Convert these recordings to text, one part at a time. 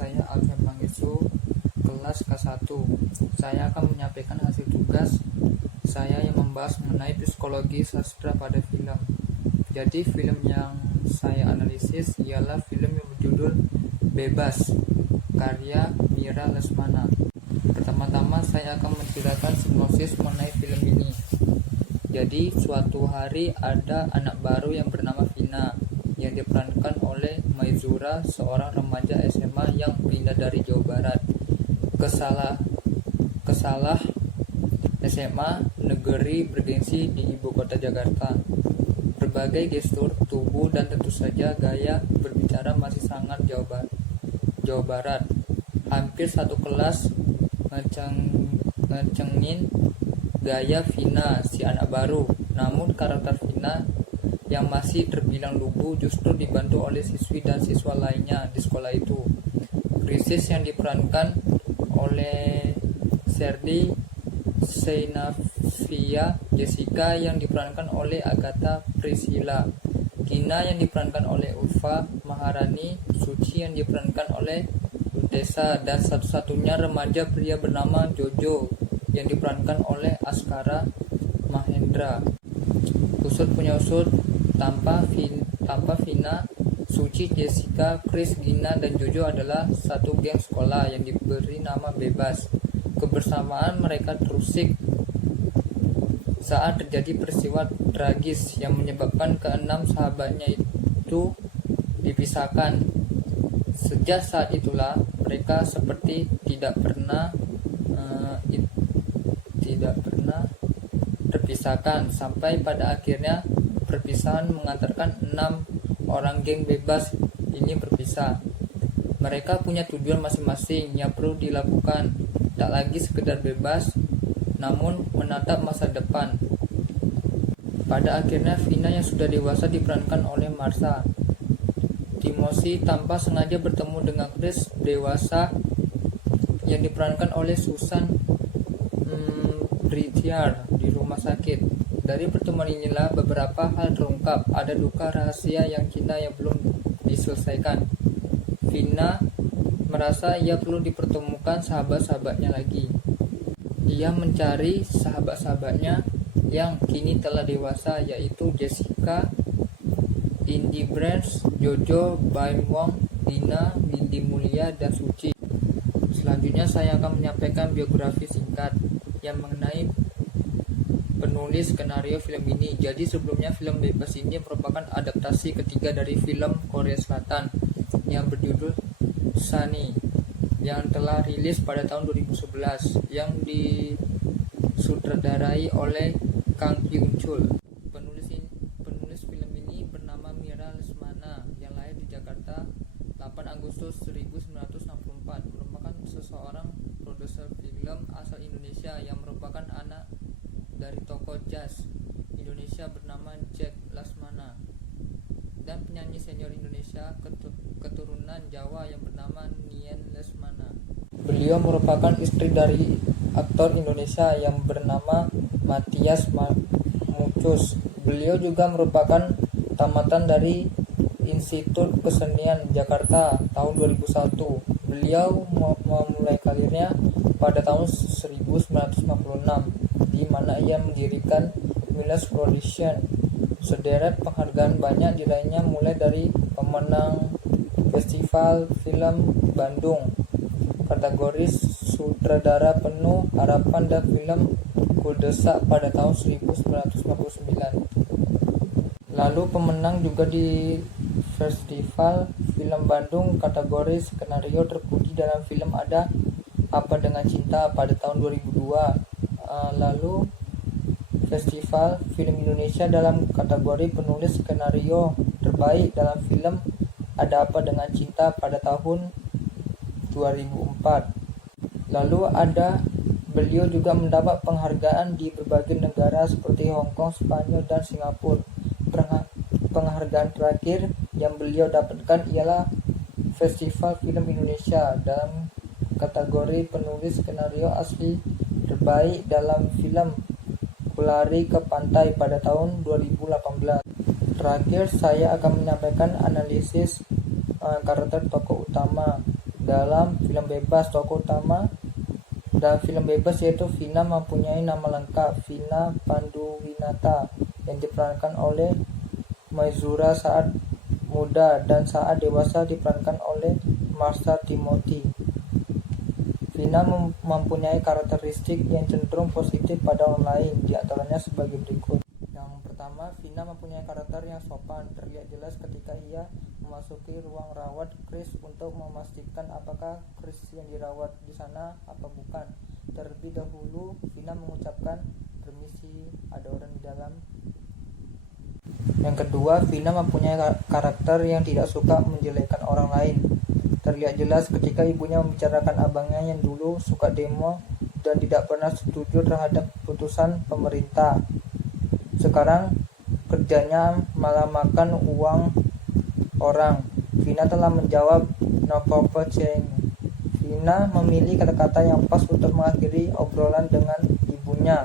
saya Alfian Pangestu, kelas K1. Saya akan menyampaikan hasil tugas saya yang membahas mengenai psikologi sastra pada film. Jadi film yang saya analisis ialah film yang berjudul Bebas, karya Mira Lesmana. Pertama-tama saya akan menceritakan sinopsis mengenai film ini. Jadi suatu hari ada anak baru yang bernama Vina yang diperankan oleh Maizura, seorang remaja SMA yang pindah dari Jawa Barat ke salah SMA negeri bergengsi di ibu kota Jakarta. Berbagai gestur tubuh dan tentu saja gaya berbicara masih sangat Jawa Barat. Hampir satu kelas ngecengin gaya Vina, si anak baru. Namun karakter Vina yang masih terbilang lugu justru dibantu oleh siswi dan siswa lainnya di sekolah itu. Krisis yang diperankan oleh Serdi Seinavia, Jessica yang diperankan oleh Agatha Priscilla, Gina yang diperankan oleh Ulfa Maharani, Suci yang diperankan oleh Tessa, dan satu-satunya remaja pria bernama Jojo yang diperankan oleh Askara Mahendra. Usut punya usut, tanpa Vina, Suci, Jessica, Chris, Gina, dan Jojo adalah satu geng sekolah yang diberi nama Bebas. Kebersamaan mereka terusik saat terjadi peristiwa tragis yang menyebabkan keenam sahabatnya itu dipisahkan. Sejak saat itulah mereka seperti tidak pernah terpisahkan, sampai pada akhirnya perpisahan mengantarkan 6 orang geng Bebas ini berpisah. Mereka punya tujuan masing-masing yang perlu dilakukan, tak lagi sekedar bebas, namun menatap masa depan. Pada akhirnya Vina yang sudah dewasa diperankan oleh Marsha Timothy tanpa sengaja bertemu dengan Chris dewasa yang diperankan oleh Susan Pritchard di rumah sakit. Dari pertemuan inilah beberapa hal terungkap. Ada duka rahasia yang cinta yang belum diselesaikan. Vina merasa ia perlu dipertemukan sahabat-sahabatnya lagi. Ia mencari sahabat-sahabatnya yang kini telah dewasa, yaitu Jessica, Indy Branch, Jojo, Baim Wong, Dina, Windy Mulia, dan Suci. Selanjutnya saya akan menyampaikan biografi singkat yang mengenai penulis skenario film ini. Jadi sebelumnya film Bebas ini merupakan adaptasi ketiga dari film Korea Selatan yang berjudul Sunny yang telah rilis pada tahun 2011 yang disutradarai oleh Kang Hyun Chul. Penulis film ini bernama Mira Lesmana yang lahir di Jakarta 8 Agustus 1964, merupakan seseorang produser film asal Indonesia yang merupakan anak dari tokoh jazz Indonesia bernama Jack Lesmana dan penyanyi senior Indonesia keturunan Jawa yang bernama Nien Lesmana. Beliau merupakan istri dari aktor Indonesia yang bernama Matias Mucus. Beliau juga merupakan tamatan dari Institut Kesenian Jakarta tahun 2001. Beliau memulai karirnya pada tahun 1956, di mana ia mendirikan Milas Production. Sederet penghargaan banyak diraihnya, mulai dari pemenang Festival Film Bandung kategori sutradara penuh harapan dan film Kuldesak pada tahun 1959. Lalu pemenang juga di Festival Film Bandung kategori skenario terpuji dalam film Ada Apa Dengan Cinta pada tahun 2002. Lalu Festival Film Indonesia dalam kategori penulis skenario terbaik dalam film Ada Apa Dengan Cinta pada tahun 2004. Lalu beliau juga mendapat penghargaan di berbagai negara seperti Hong Kong, Spanyol, dan Singapura. Penghargaan terakhir yang beliau dapatkan ialah Festival Film Indonesia dalam kategori penulis skenario asli terbaik dalam film Kulari ke Pantai pada tahun 2018. Terakhir saya akan menyampaikan analisis karakter tokoh utama. Dalam film bebas, tokoh utama dalam film bebas yaitu Vina mempunyai nama lengkap Vina Panduwinata yang diperankan oleh Maizura saat muda dan saat dewasa diperankan oleh Marsha Timothy. Vina mempunyai karakteristik yang cenderung positif pada orang lain, diantaranya sebagai berikut. Yang pertama, Vina mempunyai karakter yang sopan, terlihat jelas ketika ia memasuki ruang rawat Chris untuk memastikan apakah Chris yang dirawat di sana apa bukan. Terlebih dahulu, Vina mengucapkan, "Permisi, ada orang di dalam." Yang kedua, Vina mempunyai karakter yang tidak suka menjelekkan orang lain. Terlihat jelas ketika ibunya membicarakan abangnya yang dulu suka demo dan tidak pernah setuju terhadap keputusan pemerintah. Sekarang kerjanya malah makan uang orang. Vina telah menjawab, "No papa change." Vina memilih kata-kata yang pas untuk mengakhiri obrolan dengan ibunya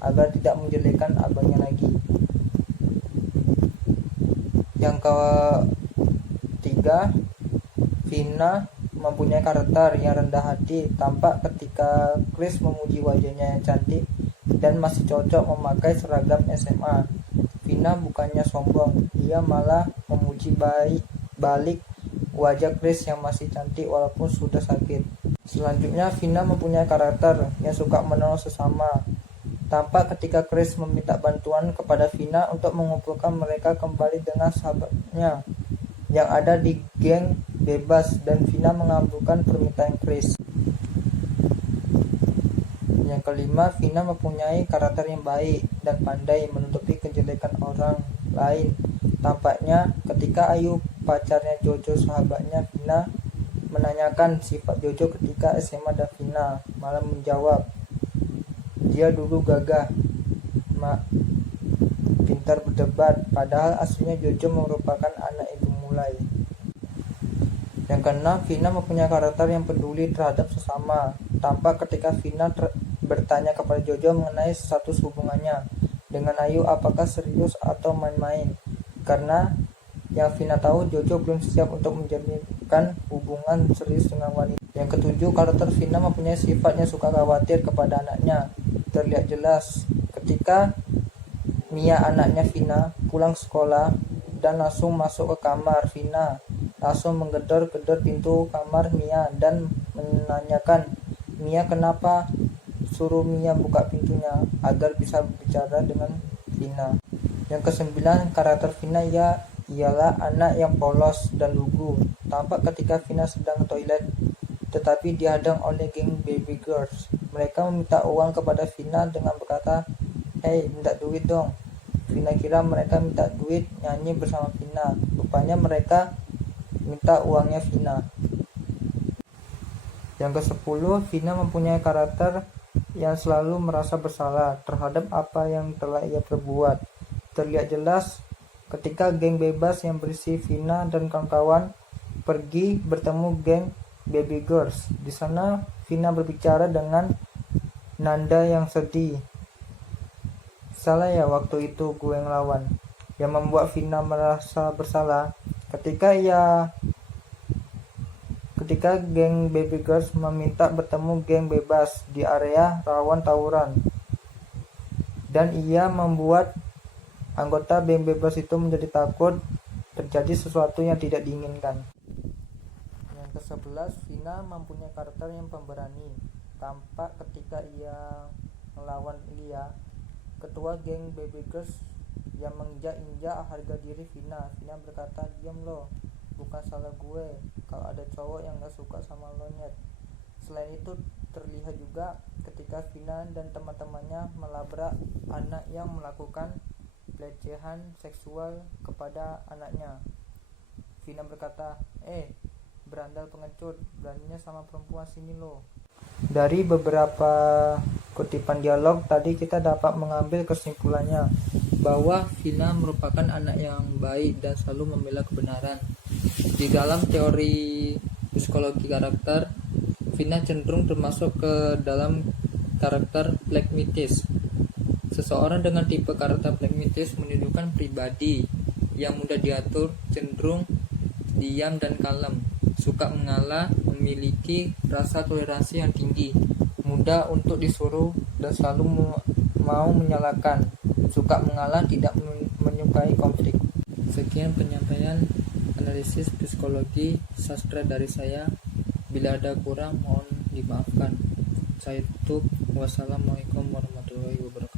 agar tidak menjelekkan abangnya lagi. Yang ketiga, Vina mempunyai karakter yang rendah hati, tampak ketika Chris memuji wajahnya yang cantik dan masih cocok memakai seragam SMA. Vina bukannya sombong, ia malah memuji balik wajah Chris yang masih cantik walaupun sudah sakit. Selanjutnya, Vina mempunyai karakter yang suka menolong sesama. Tampak ketika Chris meminta bantuan kepada Vina untuk mengumpulkan mereka kembali dengan sahabatnya yang ada di geng bebas dan Vina mengabulkan permintaan Chris. Yang kelima, Vina mempunyai karakter yang baik dan pandai menutupi kejelekan orang lain. Tampaknya ketika Ayu, pacarnya Jojo sahabatnya Vina, menanyakan sifat Jojo ketika SMA dan Vina malah menjawab, "Dia dulu gagah, pintar berdebat," padahal aslinya Jojo merupakan anak ibu mulai. Yang keenam, Vina mempunyai karakter yang peduli terhadap sesama. Tampak ketika Vina bertanya kepada Jojo mengenai status hubungannya dengan Ayu apakah serius atau main-main. Karena yang Vina tahu, Jojo belum siap untuk menjalinkan hubungan serius dengan wanita. Yang ketujuh, karakter Vina mempunyai sifat yang suka khawatir kepada anaknya. Terlihat jelas ketika Mia, anaknya Vina, pulang sekolah dan langsung masuk ke kamar. Vina langsung menggedor-gedor pintu kamar Mia dan menanyakan, "Mia, kenapa?" Suruh Mia buka pintunya agar bisa bicara dengan Vina. Yang kesembilan, karakter Vina ialah anak yang polos dan lugu. Tampak ketika Vina sedang ke toilet tetapi dihadang oleh geng baby girls. Mereka meminta uang kepada Vina dengan berkata, "Hei, minta duit dong." Vina kira mereka minta duit nyanyi bersama Vina. Rupanya mereka minta uangnya Vina. Yang ke-10, Vina mempunyai karakter yang selalu merasa bersalah terhadap apa yang telah ia perbuat. Terlihat jelas ketika geng bebas yang berisi Vina dan kawan-kawan pergi bertemu geng baby girls. Di sana Vina berbicara dengan nanda yang sedih. "Salah ya waktu itu gue ngelawan." Yang membuat Vina merasa bersalah ketika geng baby girls meminta bertemu geng bebas di area rawan tawuran, dan ia membuat anggota geng bebas itu menjadi takut terjadi sesuatu yang tidak diinginkan. Yang ke-11, Vina mempunyai karakter yang pemberani. Tampak ketika ia melawan Lia, ketua geng baby girls, yang menginjak-injak harga diri Vina. Vina berkata, "Diam lo, bukan salah gue kalau ada cowok yang gak suka sama lo, nyet." Selain itu, terlihat juga ketika Vina dan teman-temannya melabrak anak yang melakukan pelecehan seksual kepada anaknya. Vina berkata, "Berandal pengecut, beraninya sama perempuan, sini lo." Dari beberapa kutipan dialog tadi kita dapat mengambil kesimpulannya bahwa Vina merupakan anak yang baik dan selalu membela kebenaran. Di dalam teori psikologi karakter, Vina cenderung termasuk ke dalam karakter phlegmatis. Seseorang dengan tipe karakter phlegmatis menunjukkan pribadi yang mudah diatur, cenderung diam dan kalem, suka mengalah, memiliki rasa toleransi yang tinggi, mudah untuk disuruh dan selalu mau menyalahkan, suka mengalah, tidak menyukai konflik. Sekian penyampaian analisis psikologi sastra dari saya. Bila ada kurang mohon dimaafkan. Saya tutup. Wassalamualaikum warahmatullahi wabarakatuh.